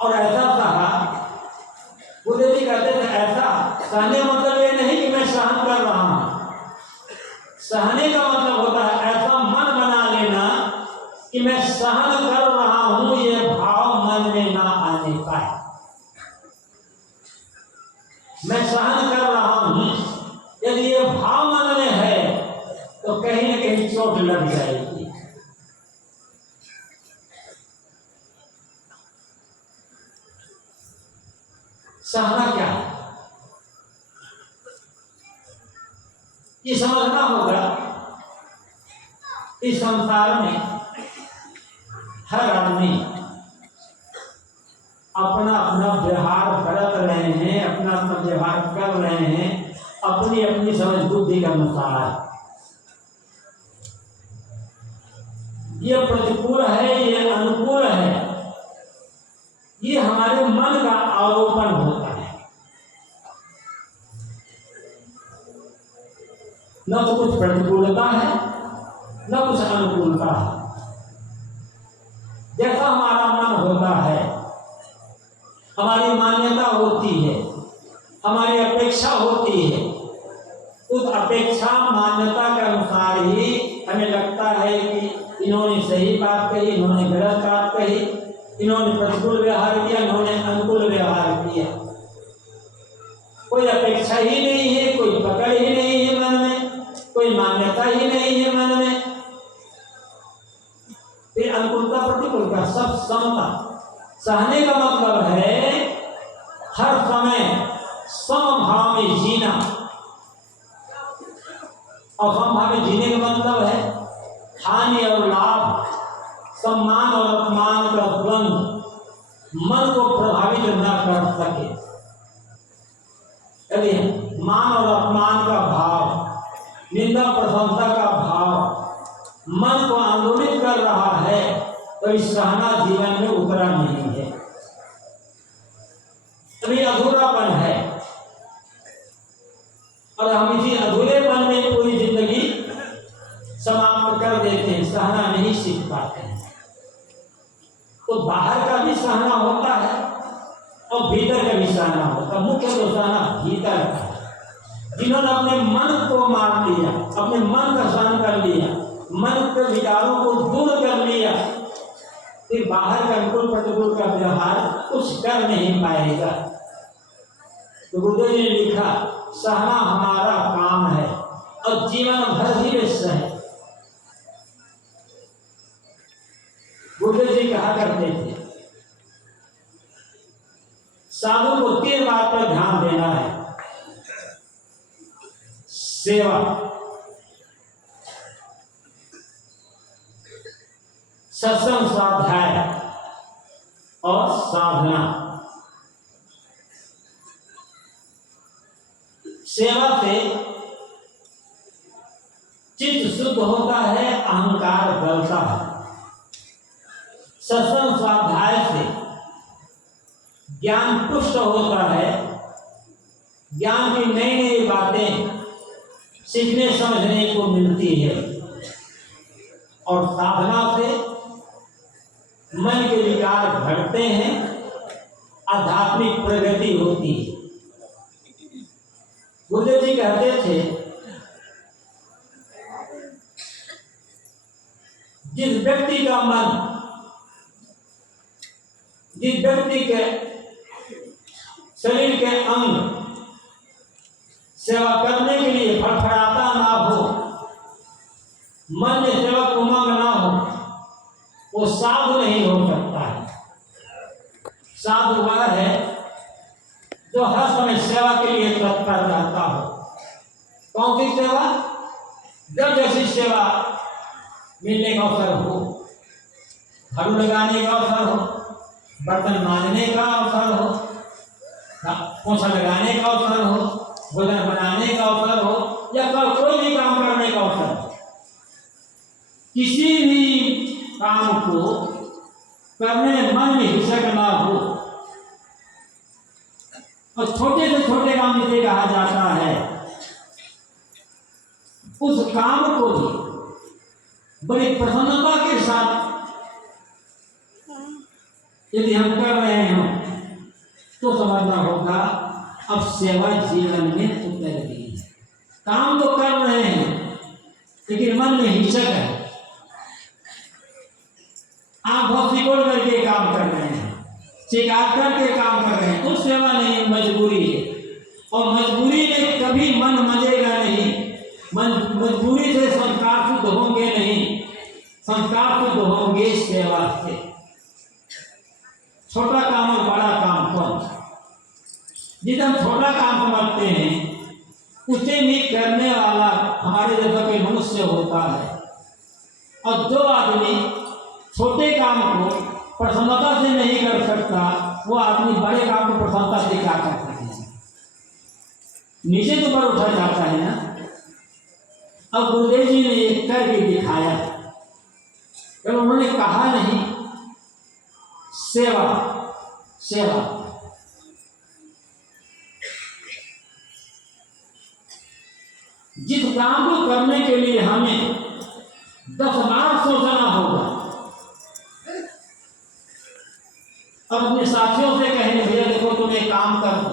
और ऐसा सहा। बुद्ध जी कहते थे ऐसा सहने मतलब ये नहीं कि मैं सहन कर रहा हूं। सहने का मतलब होता है ऐसा मन बना लेना कि मैं सहन कर रहा हूं, ये भाव मन में ना आने पाए। मैं सहन कर रहा हूं, यदि ये भाव मन में है तो कहीं न कहीं चोट लग जाएगी। सहना क्या है ये समझना होगा। इस संसार में हर आदमी अपना अपना व्यवहार करत रहे हैं, अपना अपना व्यवहार कर रहे हैं अपनी अपनी समझ बुद्धि के अनुसार। ये प्रतिकूल है, ये अनुकूल है, ये हमारे मन का आरोपण होता है। न तो कुछ प्रतिकूलता है न कुछ अनुकूलता है। जैसा हमारा मन होता है, हमारी मान्यता होती है, हमारी अपेक्षा होती है, उस अपेक्षा मान्यता के अनुसार ही हमें लगता है कि इन्होंने सही बात कही, इन्होंने गलत बात कही, इन्होंने प्रतिकूल व्यवहार किया, इन्होंने अनुकूल व्यवहार किया। कोई अपेक्षा ही नहीं है, कोई पकड़ ही नहीं है मन में, कोई मान्यता ही नहीं है मन में। फिर अनुकूलता प्रतिकूलता सब समता। सहने का मतलब है हर समय समभाव में जीना। और समभाव में जीने का मतलब है हानि और लाभ, सम्मान और अपमान का द्वंद्व मन को प्रभावित न कर सके। यदि मान और अपमान का भाव, निंदा प्रशंसा का भाव मन को आंदोलित कर रहा है तो इस सहना जीवन में उतरा नहीं है, अभी अधूरापन है। और हम इसी अधूरेपन में पूरी जिंदगी समाप्त कर देते हैं, सहना नहीं सीख पाते हैं। तो बाहर का भी सहना होता है और भीतर का भी सहना होता है। मुख्य तो सहना भीतर का है। जिन्होंने अपने मन को मार लिया, अपने मन का सहन कर लिया, मन के विचारों को दूर कर लिया, फिर बाहर का अनुकूल प्रतिकूल का व्यवहार कुछ कर नहीं पाएगा। तो गुरुदेव जी ने लिखा सहना हमारा काम है और जीवन भर ही वे सहे। गुरुदेव जी कहा करते थे साधु को 3 बात पर ध्यान देना है। सेवा, सत्संग स्वाध्याय और साधना। सेवा से चित्त शुद्ध होता है, अहंकार गलता है। सत्संग स्वाध्याय से ज्ञान पुष्ट होता है, ज्ञान की नई नई बातें सीखने समझने को मिलती है। और साधना से मन के विकार घटते हैं, आध्यात्मिक प्रगति होती है। गुरुदेव जी कहते थे जिस व्यक्ति का मन, जिस व्यक्ति के शरीर के अंग सेवा करने के लिए फड़फड़ाता ना हो, मन में सेवक उमंग ना हो, वो साधु नहीं हो सकता है। साधु वह है जो हर समय सेवा के लिए तत्पर रहता हो। कौन सी सेवा? जब जैसी सेवा मिलने का अवसर हो, झाड़ू लगाने का अवसर हो, बर्तन मांजने का अवसर हो, पोछा लगाने का अवसर हो, भोजन बनाने का अवसर हो, या कोई भी काम करने का अवसर हो, किसी भी काम को करने में मन में हिचक ना हो। और छोटे से छोटे काम जिसे कहा जाता है, उस काम को भी बड़ी प्रसन्नता के साथ यदि हम कर रहे हो तो समझना होगा अब सेवा जीवन में उतर गई है। काम तो कर रहे हैं लेकिन मन में हिचक है, आप बहुत सिकोड़ करके काम कर रहे हैं, शिकार करके काम कर रहे हैं, तो सेवा नहीं, मजबूरी है। और मजबूरी में कभी मन मजेगा नहीं, मजबूरी से संस्कार शुद्ध होंगे नहीं, संस्कार शुद्ध होंगे सेवा से। छोटा काम और बड़ा काम कौन सा? जिसे हम छोटा काम समझते हैं उसे भी करने वाला हमारे जैसा कोई मनुष्य होता है। और जो आदमी छोटे काम को प्रसन्नता से नहीं कर सकता, वो आदमी बड़े काम को प्रसन्नता से क्या कर सकता है? नीचे तो ऊपर उठा जाता है ना। अब गुरुदेव जी ने एक करके दिखाया, तो उन्होंने कहा नहीं सेवा सेवा। जिस काम को करने के लिए हमें 10 बार सोचना होगा, अब अपने साथियों से कहेंगे भैया देखो तुम एक काम कर दो,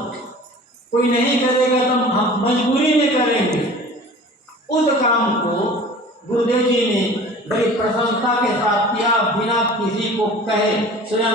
कोई नहीं करेगा तो हम मजबूरी में करेंगे। उस काम को गुरुदेव जी ने बड़ी प्रसन्नता के साथ किया, बिना किसी को कहे स्वयं